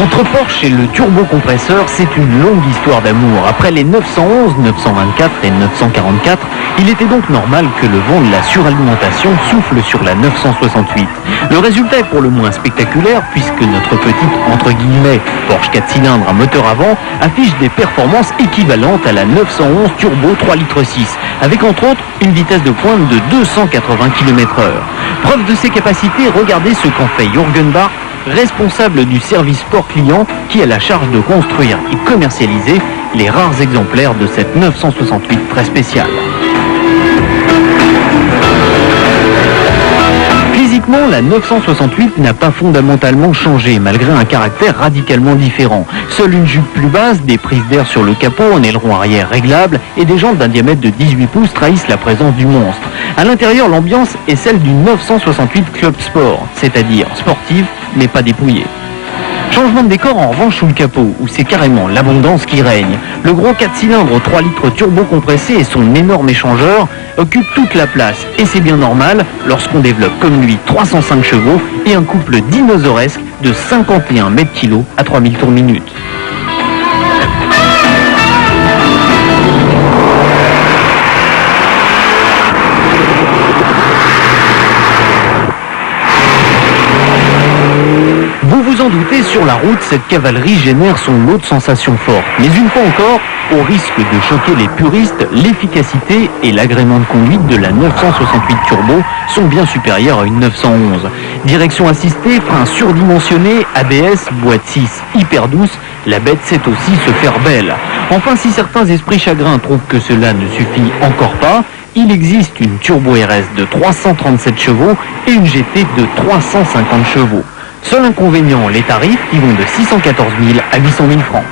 Entre Porsche et le turbocompresseur, c'est une longue histoire d'amour. Après les 911, 924 et 944, il était donc normal que le vent de la suralimentation souffle sur la 968. Le résultat est pour le moins spectaculaire puisque notre petite, entre guillemets, Porsche 4 cylindres à moteur avant affiche des performances équivalentes à la 911 turbo 3,6 litres avec entre autres une vitesse de pointe de 280 km/h. Preuve de ses capacités, regardez ce qu'en fait Jürgen Bach, responsable du service port client qui a la charge de construire et commercialiser les rares exemplaires de cette 968 très spéciale. Physiquement, la 968 n'a pas fondamentalement changé malgré un caractère radicalement différent. Seule une jupe plus basse, des prises d'air sur le capot, un aileron arrière réglable et des jantes d'un diamètre de 18 pouces trahissent la présence du monstre. À l'intérieur, l'ambiance est celle d'une 968 Club Sport, c'est-à-dire sportive mais pas dépouillée. Changement de décor en revanche sous le capot, où c'est carrément l'abondance qui règne. Le gros 4 cylindres 3 litres turbo compressé et son énorme échangeur occupent toute la place. Et c'est bien normal lorsqu'on développe comme lui 305 chevaux et un couple dinosauresque de 51 mètres kg à 3000 tours minute. Vous vous en doutez, sur la route, cette cavalerie génère son lot de sensations fortes. Mais une fois encore, au risque de choquer les puristes, l'efficacité et l'agrément de conduite de la 968 Turbo sont bien supérieurs à une 911. Direction assistée, frein surdimensionné, ABS, boîte 6 hyper douce, la bête sait aussi se faire belle. Enfin, si certains esprits chagrins trouvent que cela ne suffit encore pas, il existe une Turbo RS de 337 chevaux et une GT de 350 chevaux. Seul inconvénient, les tarifs qui vont de 614 000 à 800 000 francs.